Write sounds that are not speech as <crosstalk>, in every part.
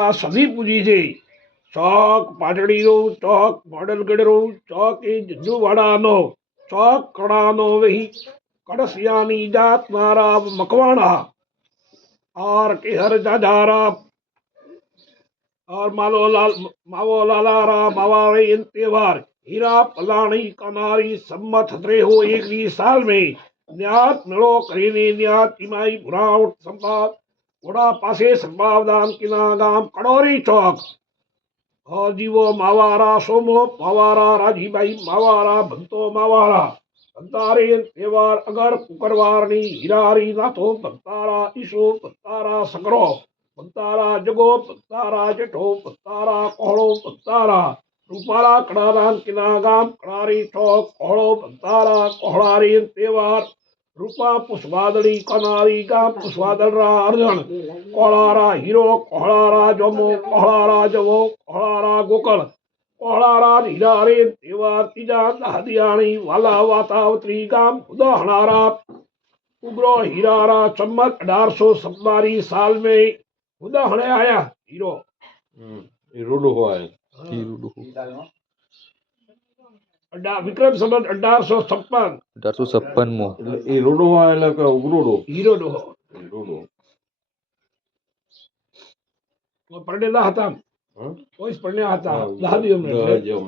આ સધી પૂજી છે ચોક પાટડીનો ચોક મોડલગઢનો ચોક એ જંજુવાડાનો ચોક કડાનો વહી કડસિયાની જાત મારા મકવાણા और केहर जाजारा और मालो लाल मावो लालारा मावारे इन त्योहार हीरा पलाणी कनारी सम्मत हतरे हो एक ही साल में न्यात मिलो करीने न्यात तिमाई बुरावट संपाद घोड़ा पासे सद्भावधाम किनागाम कड़ोरी चौक। और जीवो मावारा सोमो, मावारा राजीबाई, मावारा भंतो मावारा। भंतारे देवार अगर कुकरवारणी, हिरारी नाथो भंतारा ईशो भंतारा सकरो भंतारा जगो भंतारा जठो भंतारा कोहड़ो भंतारा रूपारा कड़ाराम किनागाम कड़ारी चौक कोहड़ो भंतारा कोहड़ारी देवार રૂપા પુષ્વાદળી કનારી ગા પુષ્વાદળરા અર્જણ કોળારા હીરો કોળારા જમો કોળારા જવો કોળારા ગોકળ કોળારા હીરારે દેવા તીજા દાદિયાણી વાલા વાતાવત્રી ગામ ઉદાહણારા ઉગ્રો હીરારા ચમક અઢારસો સત્તારી સાલ મેં ઉદાહરણે આયા હીરો. હીરો ડોહો આયા હીરો ડોહો વિક્રમ સંબંધ અઢારસો છપ્પન અઢારસો છપ્પનમાં એટલે એ રોડો હોય એટલે કે ઉગરોડો હીરો ડોહો એ રોડો પરણેલા હતા હં? કોઈ જ પરણ્યા હતા હા, દહાદી અમને દહેજ એમ.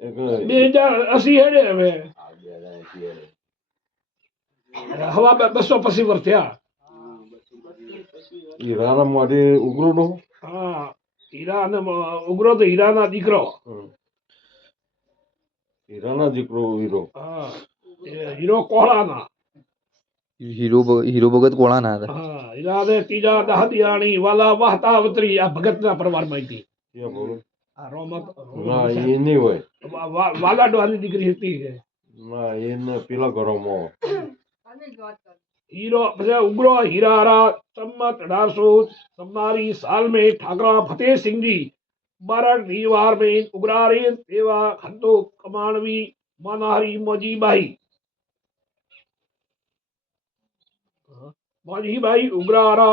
એક બે હજાર અસી હેડે હવે હવા બ- બસો પછી વર્ષ થયા ઈ રારા માટે ઉગરોડો હા હીરા અને ઉગ્રો તો હીરાના દીકરો હીરાના દીકરો હીરો. હા હીરો કોહળાના હીરો હીરો ભગત કોળાના હતા. હા હીરા ને ત્રીજા દહદિયાણી વાલા વાહતાવત્રી આ ભગતના પરવારમાં હતી. આ રોમક ના એ નહીં હોય. દીકરી હતી ના એને પેલા ઘરોમાં हीरो उग्रो हीरारा सम्मत अठारसो सम्मारी साल में ठाकरा फतेह सिंह जी। बारह दीवार में उग्रारे देवा खंतो कमाणवी मानाहरी मोजीबाई मोजीबाई उग्रारा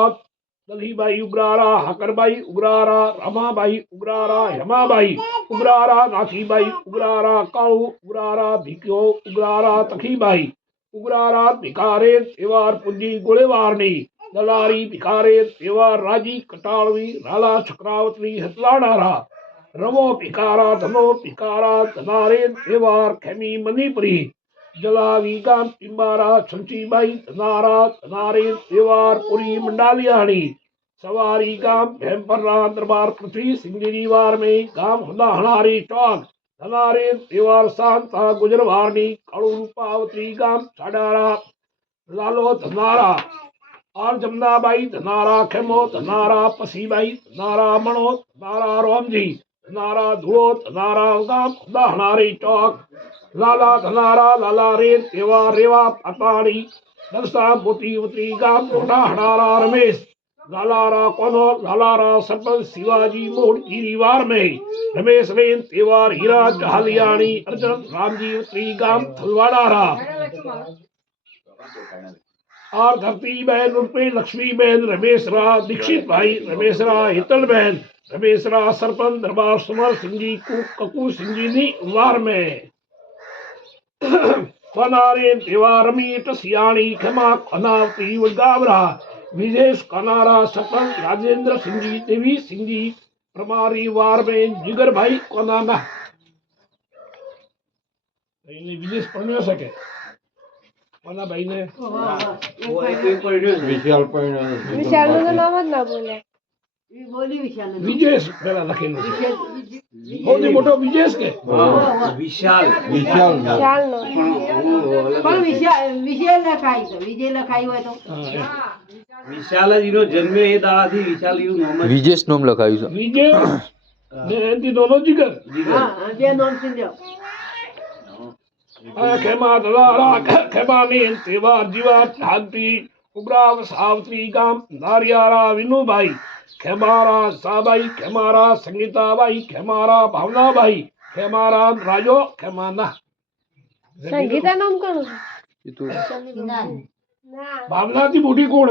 दलीबाई उग्रारा हकरबाई उग्रारा रमाबाई उग्रारा हेमाबाई उग्रारा नाथीबाई उग्रारा काळू उग्रारा, भिक्यो उग्रारा तखीबाई उग्रारात भिखारे सेवार पुंजी गोलेवारनी दलारी भिखारे सेवार राज़ी कटाड़वी राला छकरावतरी हतलाड़ारा रवो भिखारा, धनो भिखारा, धनारे सेवार खेमी मनीपरी जलावी गाम पिंबारा छंचीबाई धनारा, धनारे सेवार पुरी मंडालियाणी सवारी गाम भेम्पररा दरबार पृथ्वी सिंगरीवार में गाँव हुदा हनारी टॉक धनारे देवारसांता गुजरवारणी करुणपावत्रीगाम छाडारा। लालो धनारा आर जमुनाबाई धनारा, खेमो धनारा, पसीबाई धनारा, मणो धनारा रोमजी धनारा धुओ धनारा गाम खुदा हनारी चौक लाला धनारा, लाला रे, देवा रेवा पताणी नरसा मोती उतरी गाम रोडा हनारा, रमेश। લાલારા કોનો લાલારા સરપંચ શિવાજી મોડ ગીરીવાર में रमेश रेन तेवार हीरा जहालियाणी अर्जन रामजी उत्तरी गाम थलवाड़ा और धरती बहन उर्फे लक्ष्मी बहन रमेश रा दीक्षित भाई रमेश रा हितल बहन रमेश रा सरपंच दरबार सुमर सिंह जी कु ककू सिंह जी नी वार में <coughs> कनारे तेवार रमीट सियाणी खमा कनावती गावरा विजेश कनारा सरपंच राजेंद्र सिंह जी देवी सिंह जी प्रमारी वार में जिगर भाई कोना में એને વિદેશ પરણ્યો છે કે કોના ભાઈને વિશાલ પણ વિશાલનું તો નામ જ ના બોલે બોલી વિશાલ વિજેશ પેલા લખેલું છે સૌથી મોટો વિજેશ કે વિશાલ વિશાલનો પણ વિશાલ વિજય લખાય છે વિજય લખાયું હોય તો હા, એમ. વિશાલ જ એનો જન્મ્યો એ દાડાથી વિશાલ એવું નામ જ વિજેશ નામ લખાયું છે. વિજેશ? ને એનથી દોનો જીગર. હા હા, બે નામ છે લ્યો આ ખેમા દલારા ખેમાની તેવાર જીવા ઢાલતી ઉગ્રાવ સાવત્રી ગામ નારિયારા વિનુભાઈ ખેમારા સાબાઈ ખેમારા સંગીતાબાઈ ખેમારા ભાવનાબાઈ ખેમારા રાજો ખેમાના. સંગીતા નામ કોણ ભાવનાથી મોટી કોણ?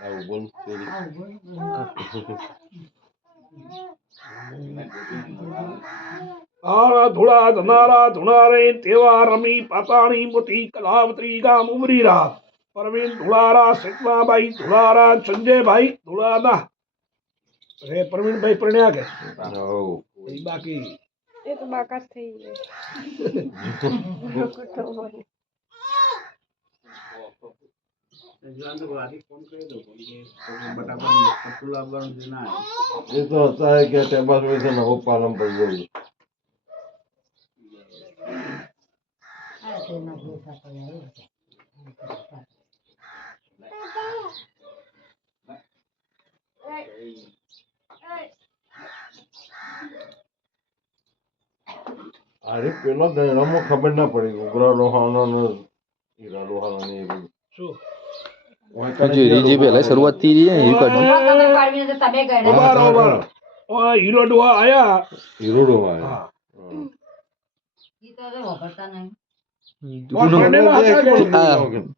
રોહિતભાઈ ને આવું બોલ પેલી. આરા ધુળા ધનારા ધુણારે તહેવાર રમી પાતાણી મોતી કલાવત્રી ગામ ઉમરીરા પરવીન ધુળારા શેખલાબાઈ ધુળારા સંજયભાઈ ધુળાના રે પ્રવીણભાઈ પ્રણ્યા કે હઉ. એ બાકી એ તો બાકાત થઈ ગયો એ તો હતા કે ટેબલ અરે પેલો દહેડામાં ખબર ના પડી. ઉગ્રા લોહાનો ને હીરા લોહાનો ને એ બધું. શું? હજી રીજી પહેલા શરૂઆતથી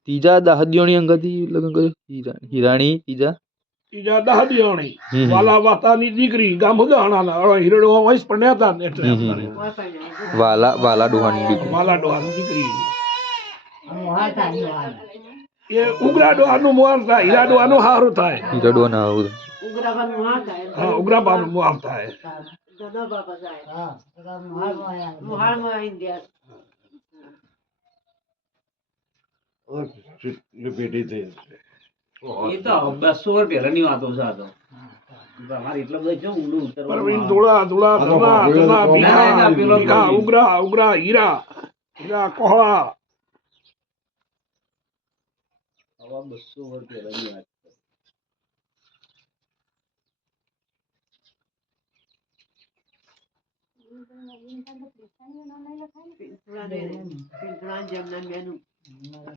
ત્રીજા દહાદીઓની અંગતી લગ્ન કર્યું? હિરાણી ત્રીજા? ત્રીજા દહાદીઓની વાલા વાતાની દીકરી ગામ ગામુદાણા હીરોડો વંશ પણ હતા વાલા વાલા ડોહાની દીકરી. વાલા ડોહાની દીકરી. એ ઉગરાડો આનું મોર થાય હીરાડો આનું થાય. હીરાડો ના થાય. બસો રૂપિયા ધોળા ધોળા ધોળા ધોળા ઉગરા હીરા હીરા કોહળા. હવે બસો વર્ષ પહેલાની વાત છે.